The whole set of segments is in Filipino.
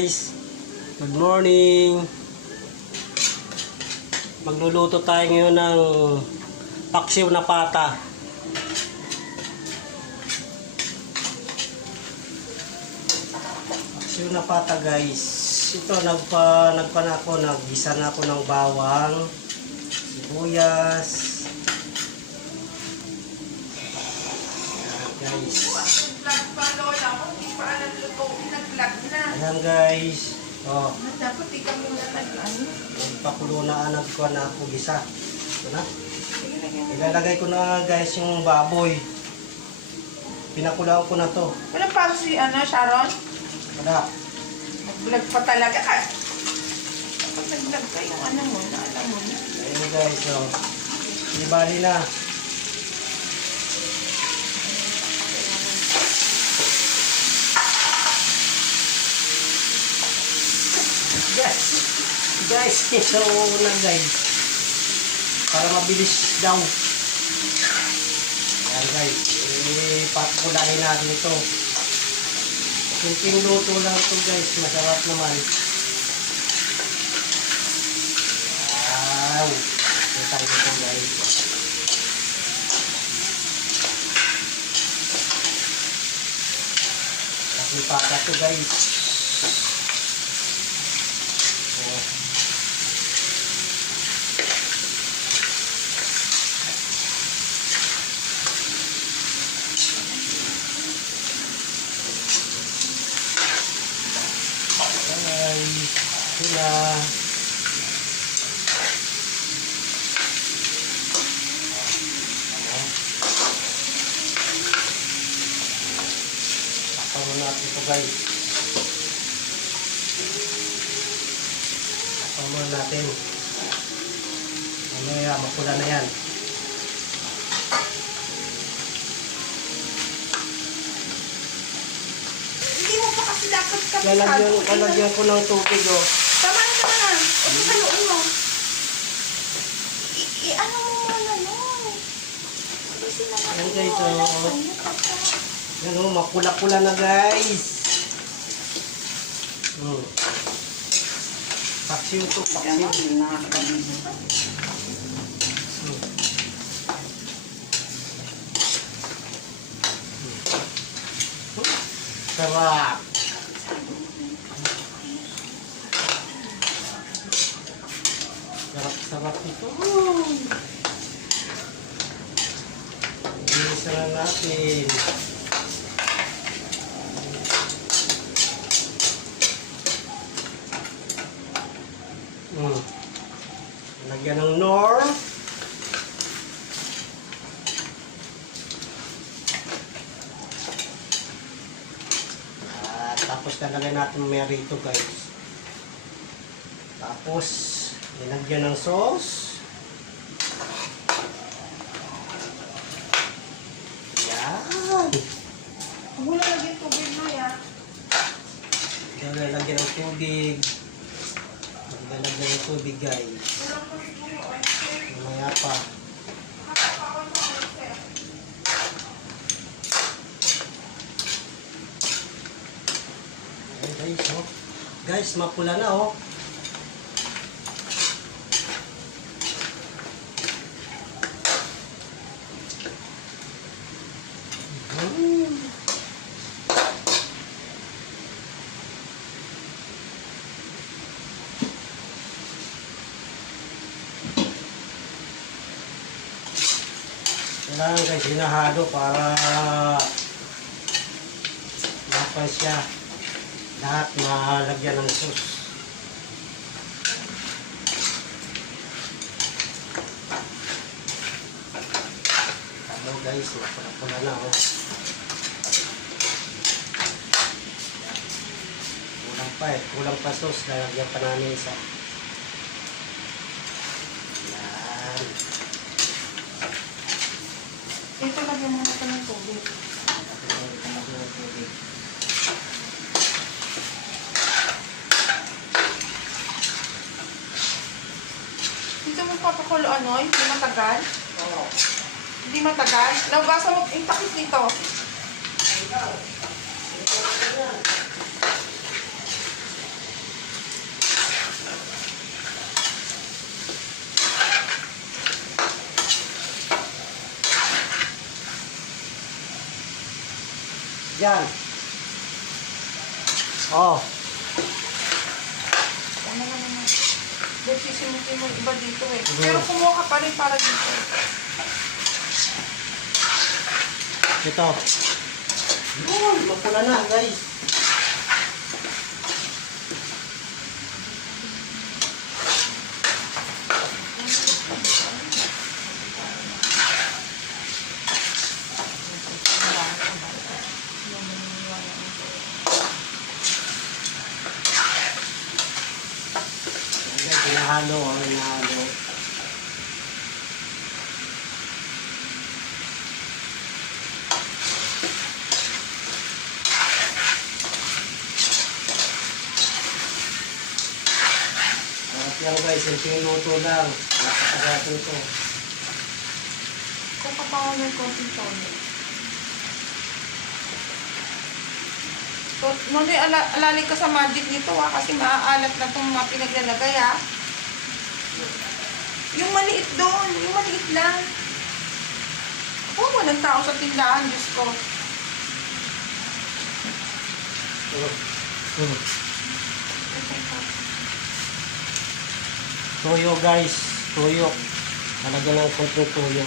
guys, good morning. Magluluto tayo ngayon ng paksiw na pata. Paksiw na pata guys. Ito nagpa na ako, naggisa na ako ng bawang, sibuyas. Ayan guys. Ayan guys. Oh. Dapat ikaw muna nag-ano. Pakulo na ko na ako gisa. Ito na. Ilalagay ko na guys yung baboy. Pinakulaw ko na to. Wala pa si Sharon? Wala. Nag-vlog pa talaga. Kapag nag-vlog ka yung alam mo na. Ayun guys. Oh. Ibali na. Guys, so na guys, para mabilis daw. Ayan guys, ipapakulahin natin ito. Simpleng luto lang ito guys, masarap naman. Wow, ito tayo ito guys. Pagpipata ito guys. Sila takpan natin ito guys. Takpan natin. Mamaya mapula na yan. Hindi mo pa kasi dapat Lalagyan ko ng tubig oh. Tama na. Ito haluin mo. Ano mo muna nun? Kasi naman Ayan guys, oh. Yan oh, mapula-pula na guys. Paksiw to, paksiw. Sarap. Sarap ito. Isa na natin. Lagyan ng nor. Tapos lalagyan natin merito guys. Tapos nilagyan ng sauce. Yan. Wala lagyan tubig mo yan. Lalagyan ng tubig. Lalagyan ng tubig guys. Mamaya pa. Ayan guys oh. Guys, mapula na oh. Kailangan guys, hinahalo para mapan siya. Lahat malagyan ng sauce. Halo guys, mapula na oh. Kulang pa sauce, lalagyan pa namin isa. Yan. Ito lagyan mo na ng tubig. Dito mo papakulo hindi matagal? Oo. Hindi matagal? Naugasan mo yung takip dito. Yan. Oh. Ano na naman. Dahil sisimutin mo yung iba dito eh. Pero kumuha ka pa rin para dito. Ito. Yun, mapula na guys. Hinahalo, hinahalo. Yan guys, yung luto lang. Napakagato ito. Kung papawa ng konting tono. So, Nonoy, alali ka sa magic nito kasi maaalat na itong mga pinaglalagay Yung maliit doon, yung maliit lang. Walang tao sa tindahan, Diyos ko. Toyo guys, toyo. Talaga lang konting toyo.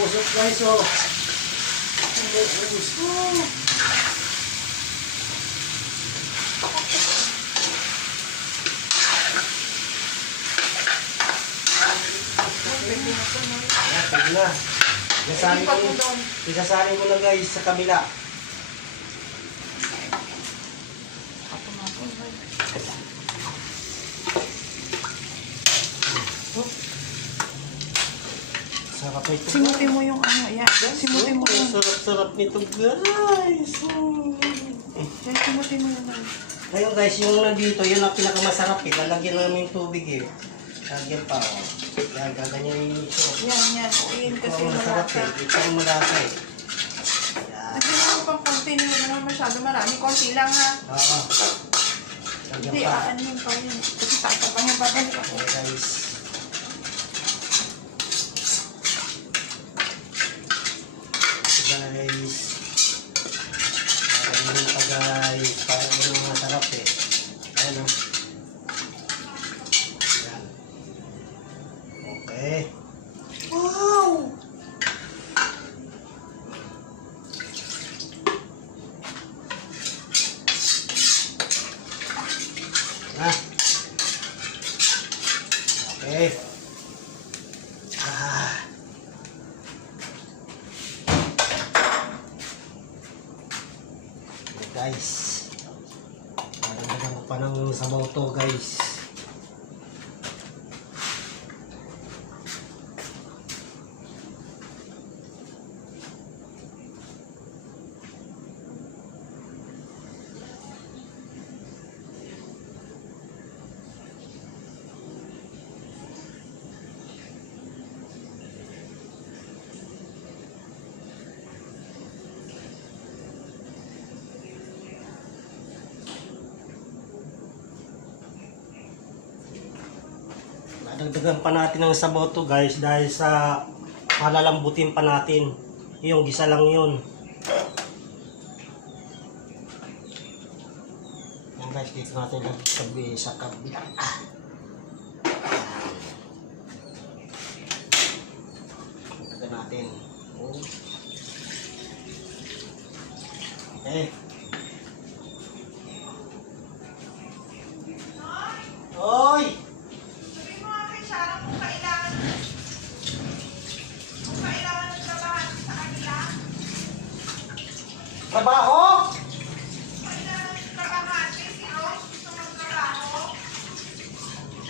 Usok guys, oh. Usok. Pwede na. Isasarin mo na guys sa kabila. Sarap nito. Simutin mo yung ano, yan. Simutin mo yung... Sarap nito guys. Yan, simutin mo yung... Ngayon guys, yung nandito, yun ang pinakamasarap eh. Lalagyan namin yung tubig eh. Lagyan pa oh. Yan, gaganyan yung ito. Yan. Uyin kasi yung Masarap malasa. eh. Ito ang malasa eh. Nagyan mo pang konti nyo naman masyado marami. Konti lang ha. Oo. Lagyan Hindi, pa. aanin pa yun. Kasi tatapang yung babalik ako. Okay guys. Guys. Ganyan pa guys. Parang ano masarap eh. Ayan o. Ayan. Okay. Wow! Ah. Okay. Ah. Guys, madagdagan ko pa ng sabaw to guys. Dagdagan pa natin ng sabaw to guys dahil sa palalambutin pa natin. Yung gisa lang yun. Yan guys, dito natin lagsabi sa kabila. Dagdagan natin. Okay. Oy! Trabaho?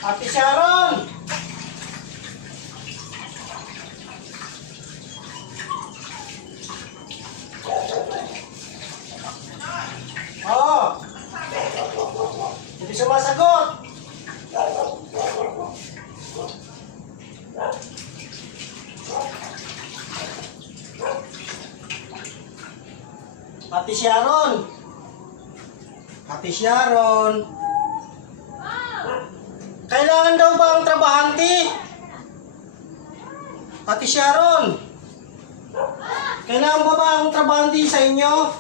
Ate Sharon! Oo! Hindi sumasagot! Ate Sharon! Ate Sharon! Kailan kailangan daw ba ang trabahante? Ate Sharon, kailangan ba ang trabahante sa inyo?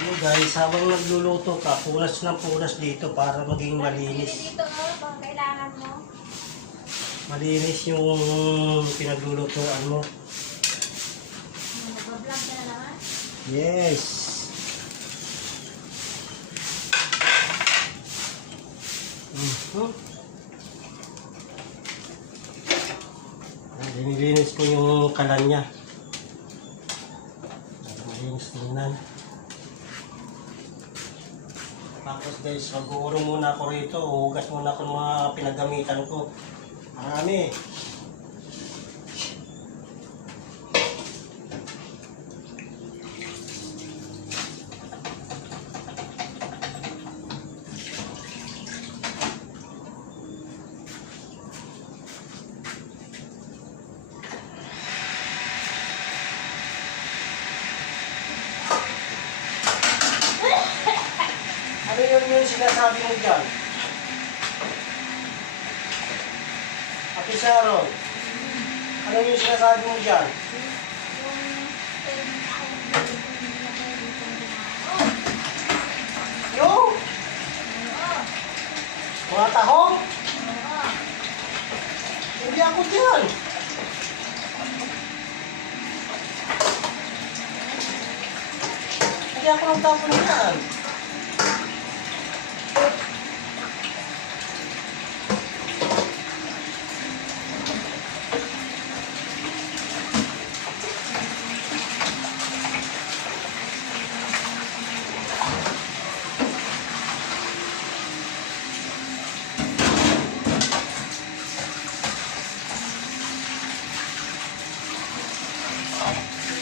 Ano guys, habang nagluluto ka, punas ng punas dito para maging malinis. Dito kung kailangan mo. Malinis yung pinaglulutuan mo. Mag-vlog ka na naman. Yes. Nililinis ko yung kalan niya. Malinis tingnan. Tapos guys, mag-uuro muna ako rito. Hugas muna ako ng mga pinagamitan ko. Marami. Ano yung sinasabi mo dyan? Ate Sharon, ano yung sinasabi mo dyan? Yung? Mga tahong? Hindi ako dyan. Hindi ako nagtapon dyan.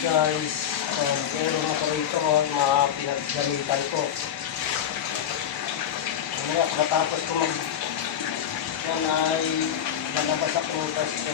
Guys, puro mo ko rito yung mga pinaggamitan ko. Mamaya, pagkatapos ko yan ay lalabas ako kasi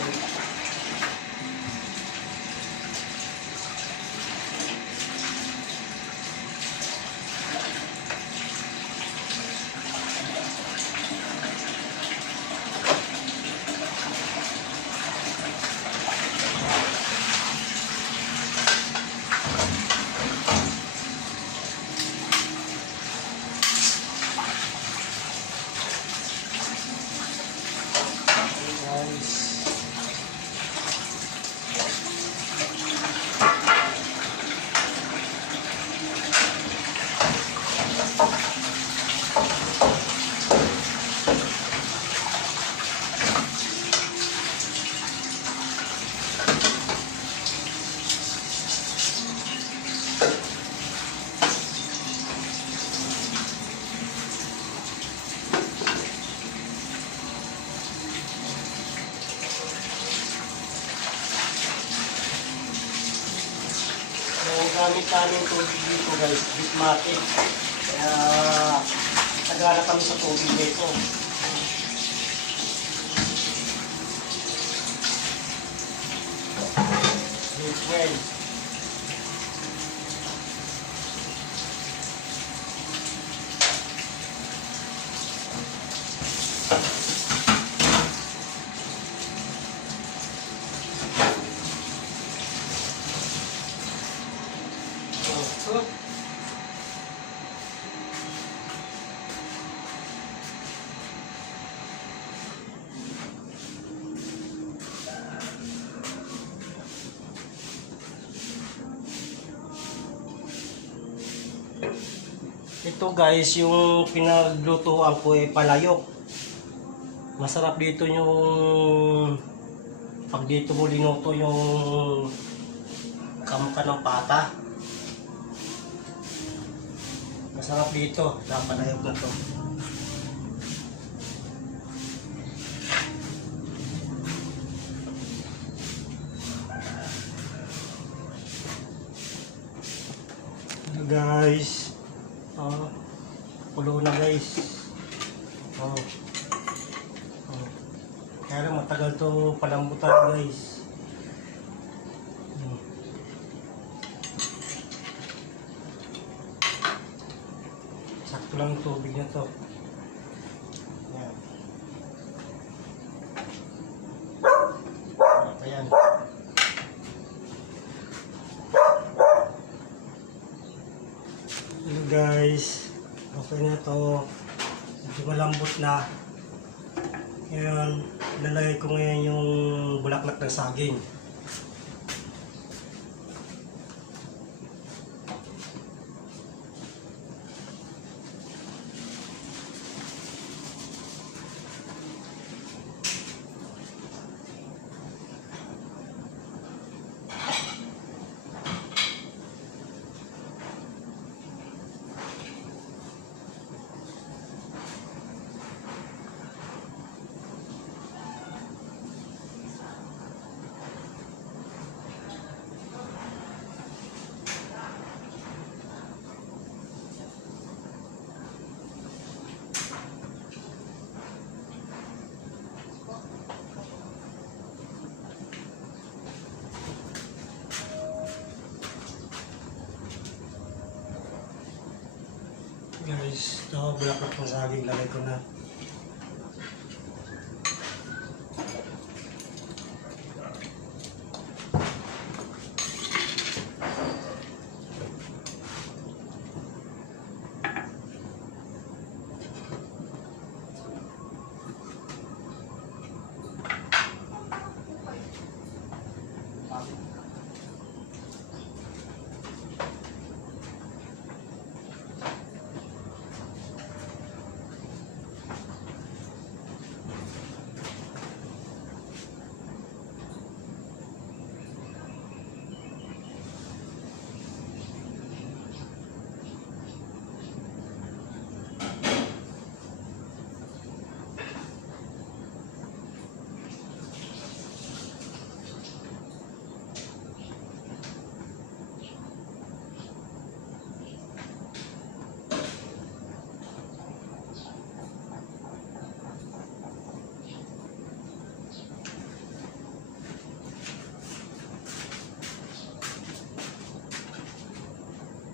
gamit namin tubig dito guys, bitmatic. Kaya tagala kami sa tubig nito. Liquid. Ito guys, yung pinaglutuan ko ay palayok. Masarap dito yung pag dito mo linuto yung kamka ng pata. Masarap dito, sa palayok na to. Guys, pulo na guys. Kaya lang matagal to palambutan guys. lang yung tubig na to. Yan. Ayan. Hello guys. Okay na to. Medyo malambot na. Ngayon, lalagay ko ngayon yung bulaklak ng saging. Guys, ito bulaklak ng saging, lagay ko na.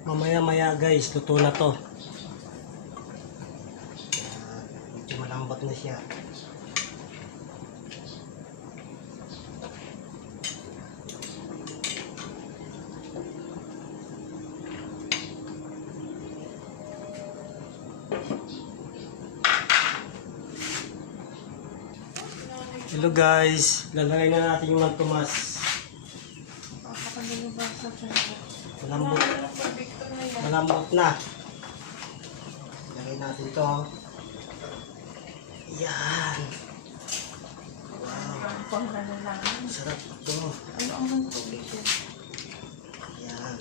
Mamaya-maya guys, luto na to. Medyo malambot na siya. Hello guys, lalagay na natin yung magtumas. Malambot. Malambot na. Lagay natin to. Yan. Wow. Sarap ito. Ano ang tubig yun? Yan.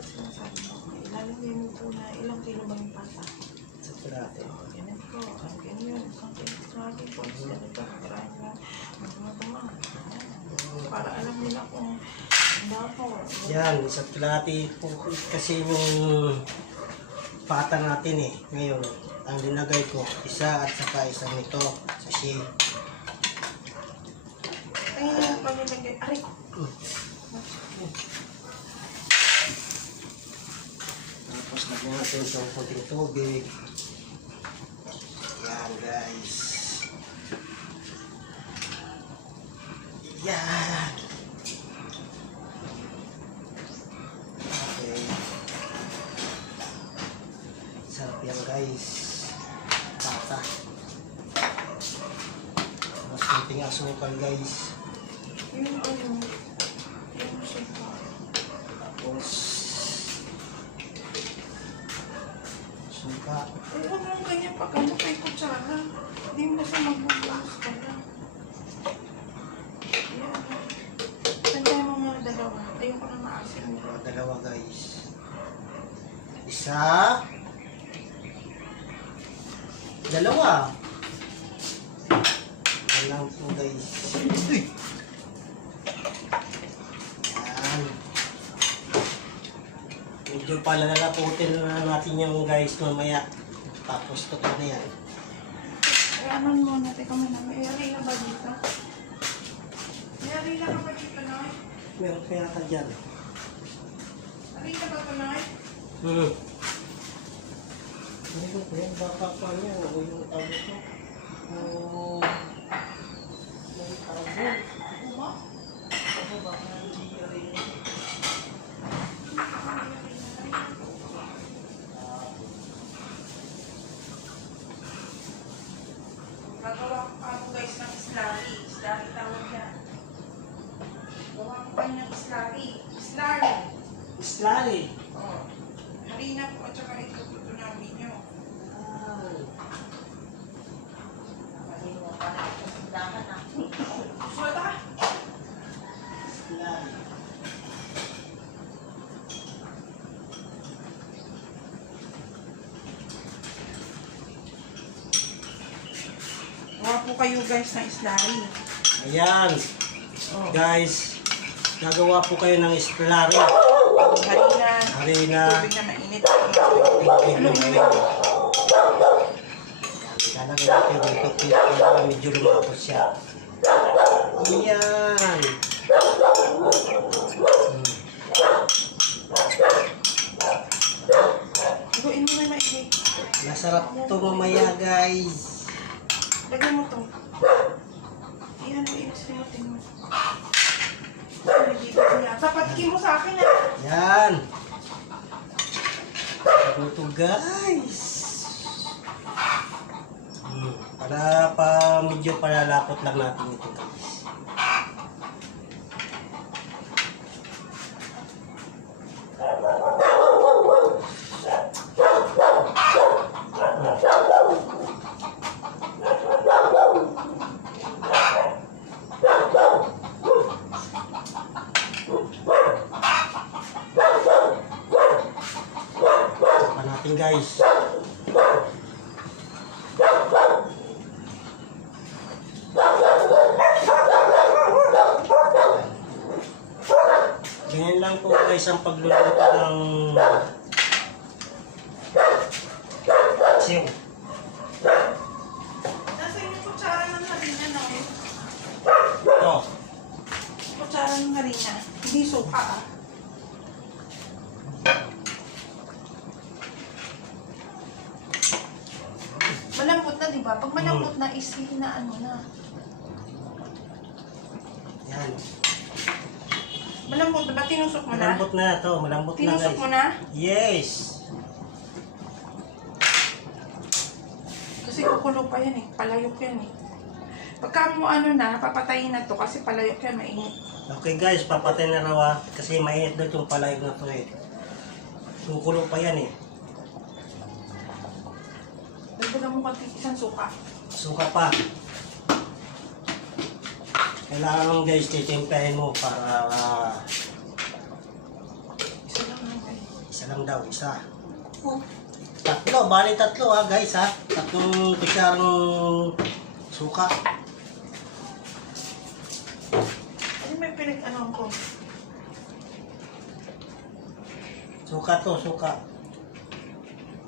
Sinasabi mo, ilalagay mo po na ilang kilo ba yung pata? Sarap natin. Ganyan ko, ang ganyan, isang kilo. Sabi ko, ganito, maraming na, magmagama. Para alam nila kung dapat. Yan, isa't kalahati po kasi yung pata natin eh. Ngayon, ang linagay ko, isa at saka isang ito, sachet. Ay, yung pamilagay. Aray ko. Tapos lagyan natin itong konting tubig. Yan guys. Yan. Okay. Sarap yan guys. Pata. Mas konting asukal guys. Yung ano, yung sipa. Tapos suka. Ay, ano yung ganyan pag ano kay kutsara? Hindi mo siya magbubukas ka lang. Yan. Tandaan mo mga dalawa. Ayoko na maasin mo. Dalawa guys. Isa. Dalawa. Yan lang po guys. Uy! Yan. Medyo palalalaputin na natin yung guys mamaya. Tapos totoo na yan. Eh, ano muna? Teka muna. May arena ba dito? May arena ka ba dito, Noy? Meron kaya ka dyan. Arena ba ito, Noy? Hindi ko yan, baka pa niya. O yung tawag ito. O... May tawag. Ano ba? Ako baka hindi rin. Gagawa ko pa ako guys ng slurry. Slurry tawag yan. Gawa ko pa ng slurry. Slurry. Slurry. Oh. Harina po at saka itututo namin nyo. Suwata ka. Slurry. Gawa po kayo guys ng slurry. Ayan. Oh. Guys, gagawa po kayo ng slurry. Harina. Harina. Tubig na mainit. Ano yun? Lalagay natin dito para medyo lumapot siya. Ayan. Luguin mo na mainit. Masarap to mamaya guys. Lagyan mo to. Iyan mo, inusin mo. Tapatikin mo sa akin ah. Yan. Ito guys. Para medyo palalapot lang natin ito guys. Pa natin guys. Ganyan lang po guys ang pagluluto ng siyo. Nasa yung kutsara ng harina na eh. Ito. Kutsara ng harina. Hindi suka ah. Malambot na, di ba? Pag malambot na, isili na ano na. Yan. Malambot na ba? Tinusok mo na? Malambot na ito. Malambot na Tinusok guys. mo na? Yes. Kasi kukulo pa yan eh. Palayok yan eh. Pagka mo ano na, papatayin na to kasi palayok yan, mainit. Okay guys, papatay na raw ah. Kasi mainit na itong palayog na to eh. Kukulo pa yan eh. Dagdagan mo konti isang suka. Suka pa. Kailangan guys, titimplahin mo para Isa lang naman. isa lang daw, isa. Oh. Tatlo, bali tatlo ha guys ha. Tatlong kusyarong suka. Ano may pinag-ano ko? Suka to, suka.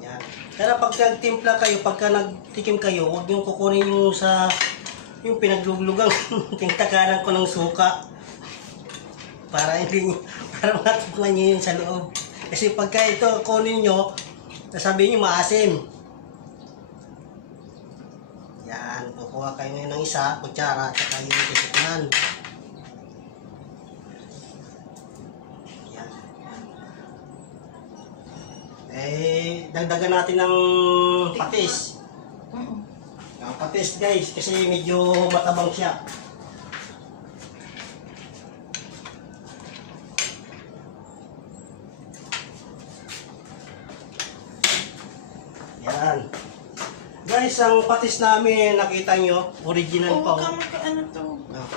Yan. Pero pag nagtimpla kayo, pagka nagtikim kayo, huwag niyong kukunin yung sa yung pinagluglugang tingtakalan ko ng suka. Para hindi para matikman niyo yun sa loob. Kasi pagka ito kunin niyo, sasabihin niyo maasim. Yan, kukuha kayo ngayon ng isa, kutsara, at saka yung titikman. Yan. Eh, dagdagan natin ng patis. Ang patis guys, kasi medyo matabang siya. Yan. Guys, ang patis namin, nakita nyo, original pa. Oo, kama ka ano to. Ah.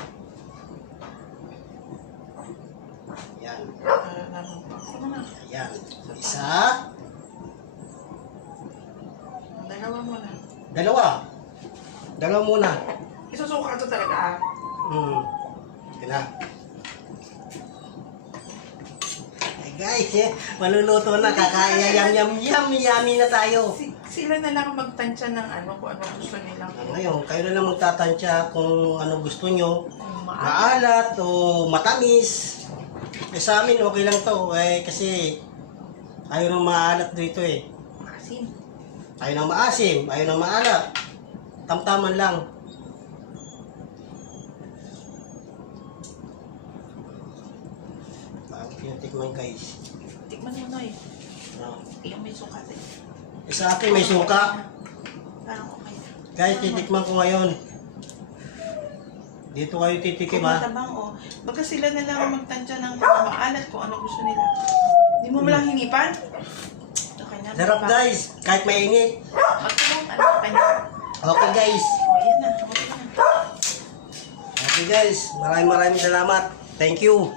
Yan. Ano na? Yan. Isa. Dalawa mo na. Dalawa. Dalawa muna. Isusuka to talaga ah. Yan na. Ay guys, maluluto na. Kakain. Yummy na tayo. Sila na lang magtansya ng ano kung ano gusto nilang. Ngayon, kayo na lang magtatansya kung ano gusto nyo. Maalat. Maalat o matamis. Eh, sa amin, okay lang to. Eh, kasi ayaw nang maalat dito eh. Asin. Ayaw ng maasim, ayaw ng maalat. Tamtaman lang. Bago tinatikman guys. Tikman mo, Noy. No. Yung may suka din. Sa akin may suka. Parang okay. Guys, titikman ko ngayon. Dito kayo titikim ha. Matabang, oh. Baka sila na lang ang magtansya ng maalat kung ano gusto nila. Hindi mo malang hinipan? Okay na. Sarap guys, kahit mainit. Magtabang, ano ka niya? Okay guys. Oh, yan na. Okay na. Okay guys, maraming salamat. Thank you.